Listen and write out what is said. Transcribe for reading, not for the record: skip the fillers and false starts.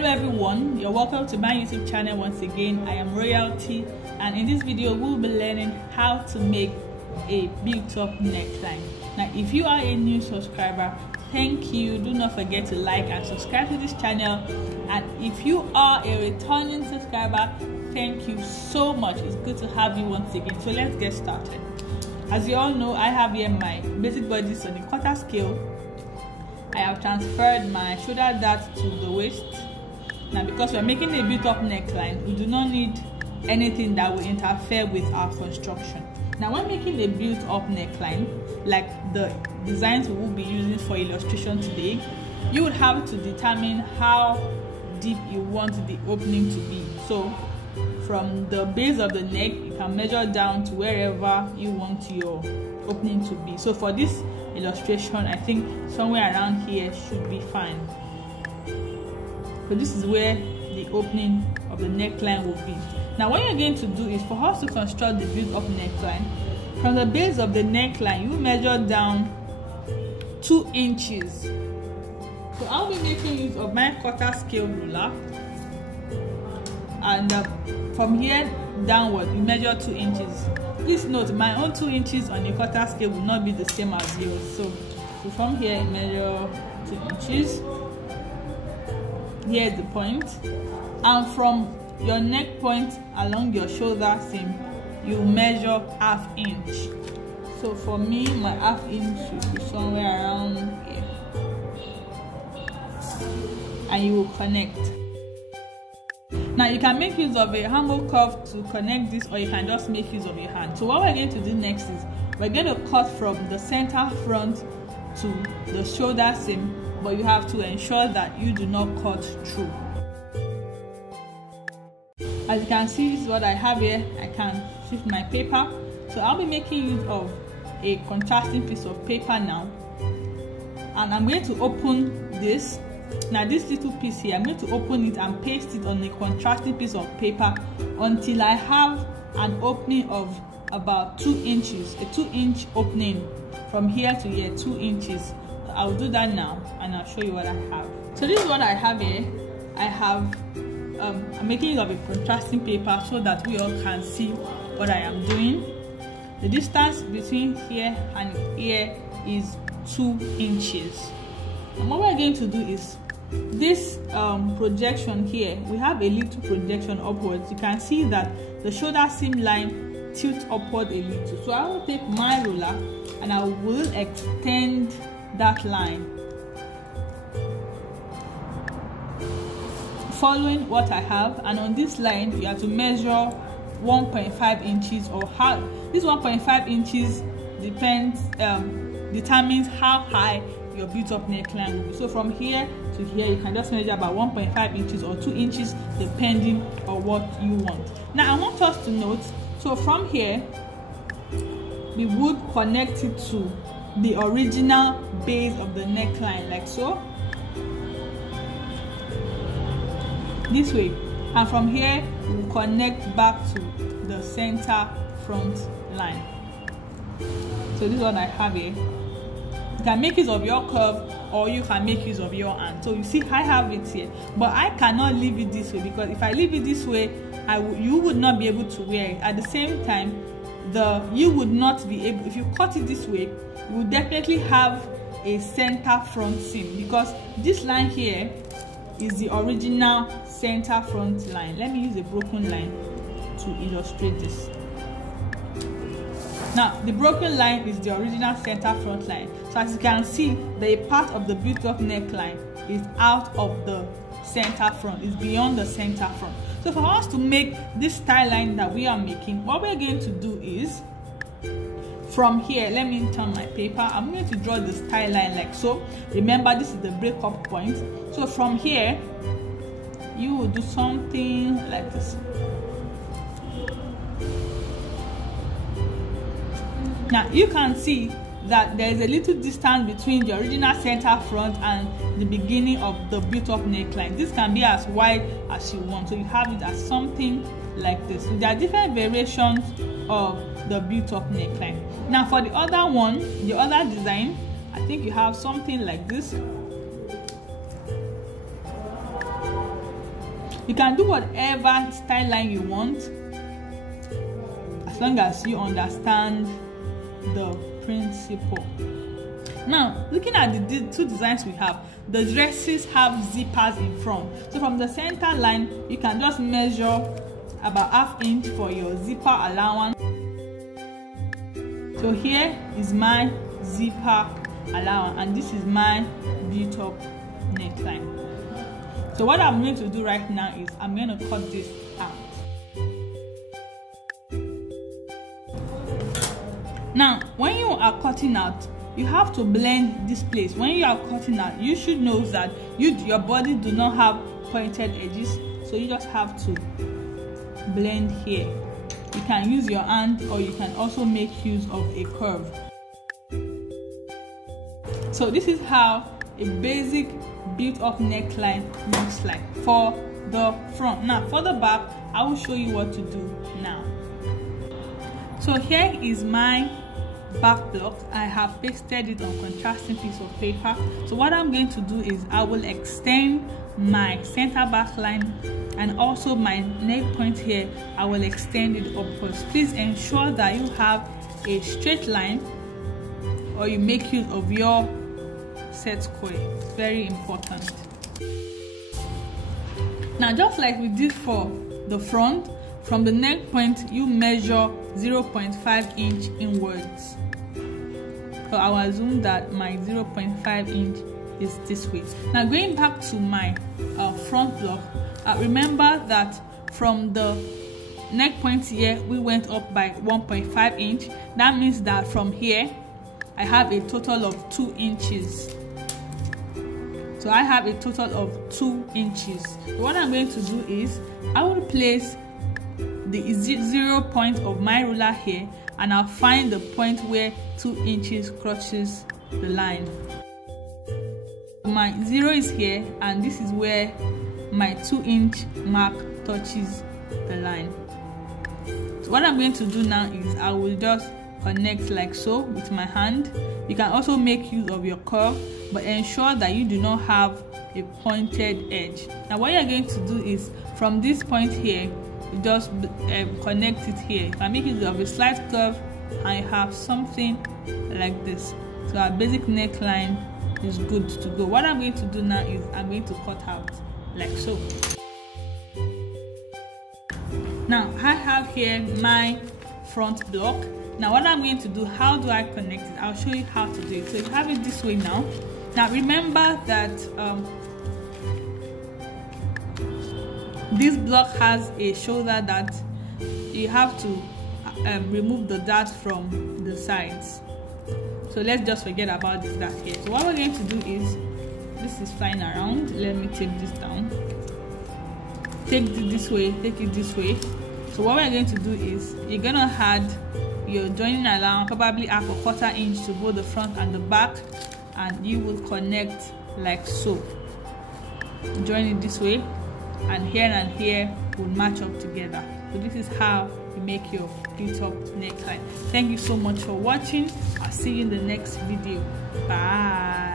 Hello everyone, you're welcome to my YouTube channel once again. I am Royalty, and in this video we'll be learning how to make a built-up neckline. Now if you are a new subscriber, thank you. Do not forget to like and subscribe to this channel, and if you are a returning subscriber, thank you so much. It's good to have you once again. So let's get started. As you all know, I have here my basic bodies on the quarter scale. I have transferred my shoulder dart to the waist. Now because we're making a built-up neckline, we do not need anything that will interfere with our construction. Now when making a built-up neckline, like the designs we will be using for illustration today, you would have to determine how deep you want the opening to be. So from the base of the neck, you can measure down to wherever you want your opening to be. So for this illustration, I think somewhere around here should be fine. So this is where the opening of the neckline will be. Now what you're going to do is, for us to construct the built-up neckline, from the base of the neckline you measure down 2 inches. So I'll be making use of my quarter scale ruler, and from here downward you measure 2 inches. Please note, my own 2 inches on a quarter scale will not be the same as yours. So from here you measure 2 inches. Here is the point, and from your neck point along your shoulder seam you measure 1/2 inch. So for me, my 1/2 inch should be somewhere around here, and you will connect. Now you can make use of a hammer curve to connect this, or you can just make use of your hand. So what we're going to do next is we're going to cut from the center front to the shoulder seam, but you have to ensure that you do not cut through. As you can see, this is what I have here. I can shift my paper. So I'll be making use of a contrasting piece of paper now, and I'm going to open this. Now this little piece here, I'm going to open it and paste it on a contrasting piece of paper until I have an opening of about 2 inches, a 2-inch opening from here to here, 2 inches. So I'll do that now, and I'll show you what I have. So this is what I have here. I'm making use of a contrasting paper so that we all can see what I am doing. The distance between here and here is 2 inches. And what we're going to do is, this projection here, we have a little projection upwards. You can see that the shoulder seam line tilts upward a little. So I will take my ruler and I will extend that line, following what I have. And on this line you have to measure 1.5 inches, or how this 1.5 inches determines how high your built-up neckline will be. So from here to here you can just measure about 1.5 inches or 2 inches depending on what you want. Now I want us to note, so from here we would connect it to the original base of the neckline, like so, this way, and from here we will connect back to the center front line. So this is what I have here. You can make use of your curve, or you can make use of your hand. So you see I have it here, but I cannot leave it this way, because if I leave it this way, you would not be able to wear it. At the same time, you would not be able, if you cut it this way, you would definitely have a center front seam, because this line here is the original center front line. Let me use a broken line to illustrate this. Now the broken line is the original center front line. So as you can see, the part of the built-up neckline is out of the center front, is beyond the center front. So for us to make this style line that we are making, what we're going to do is, from here, let me turn my paper. I'm going to draw the style line like so. Remember, this is the breakup point. So from here you will do something like this. Now you can see that there is a little distance between the original center front and the beginning of the built-up neckline. This can be as wide as you want, so you have it as something like this. So there are different variations of the built-up neckline. Now for the other one, the other design, I think you have something like this. You can do whatever style line you want as long as you understand the principle. Now, looking at the two designs we have, the dresses have zippers in front. So from the center line, you can just measure about ½ inch for your zipper allowance. So here is my zipper allowance, and this is my built-up neckline. So what I'm going to do right now is I'm going to cut this out. Now, when you are cutting out, you have to blend this place. When you are cutting out, you should know that your body do not have pointed edges, so you just have to blend here. You can use your hand, or you can also make use of a curve. So this is how a basic built-up neckline looks like for the front. Now for the back, I will show you what to do now. So here is my back block. I have pasted it on contrasting piece of paper. So what I'm going to do is I will extend my center back line, and also my neck point here, I will extend it upwards. Please ensure that you have a straight line, or you make use of your set square. It's very important. Now, just like we did for the front, from the neck point you measure 0.5 inch inwards. So I will assume that my 0.5 inch is this way. Now going back to my front block, remember that from the neck point here we went up by 1.5 inch. That means that from here I have a total of 2 inches. So I have a total of 2 inches. What I'm going to do is I will place the 0 point of my ruler here, and I'll find the point where 2 inches crosses the line. My 0 is here, and this is where my 2-inch mark touches the line. So what I'm going to do now is I will just connect like so with my hand. You can also make use of your curve, but ensure that you do not have a pointed edge. Now what you're going to do is from this point here, you just connect it here. You can make use of a slight curve, and you have something like this. So our basic neckline is good to go. What I'm going to do now is I'm going to cut out like so. Now I have here my front block. Now what I'm going to do, how do I connect it? I'll show you how to do it. So you have it this way now. Now remember that this block has a shoulder that you have to remove the dart from the sides. So let's just forget about this dart here. So what we're going to do is, this is flying around. Let me take this down. Take it this way, take it this way. So what we're going to do is, you're going to add your joining allowance, probably half a ¼ inch to both the front and the back, and you will connect like so. Join it this way, and here will match up together. So this is how you make your built-up neckline. Thank you so much for watching. I'll see you in the next video. Bye.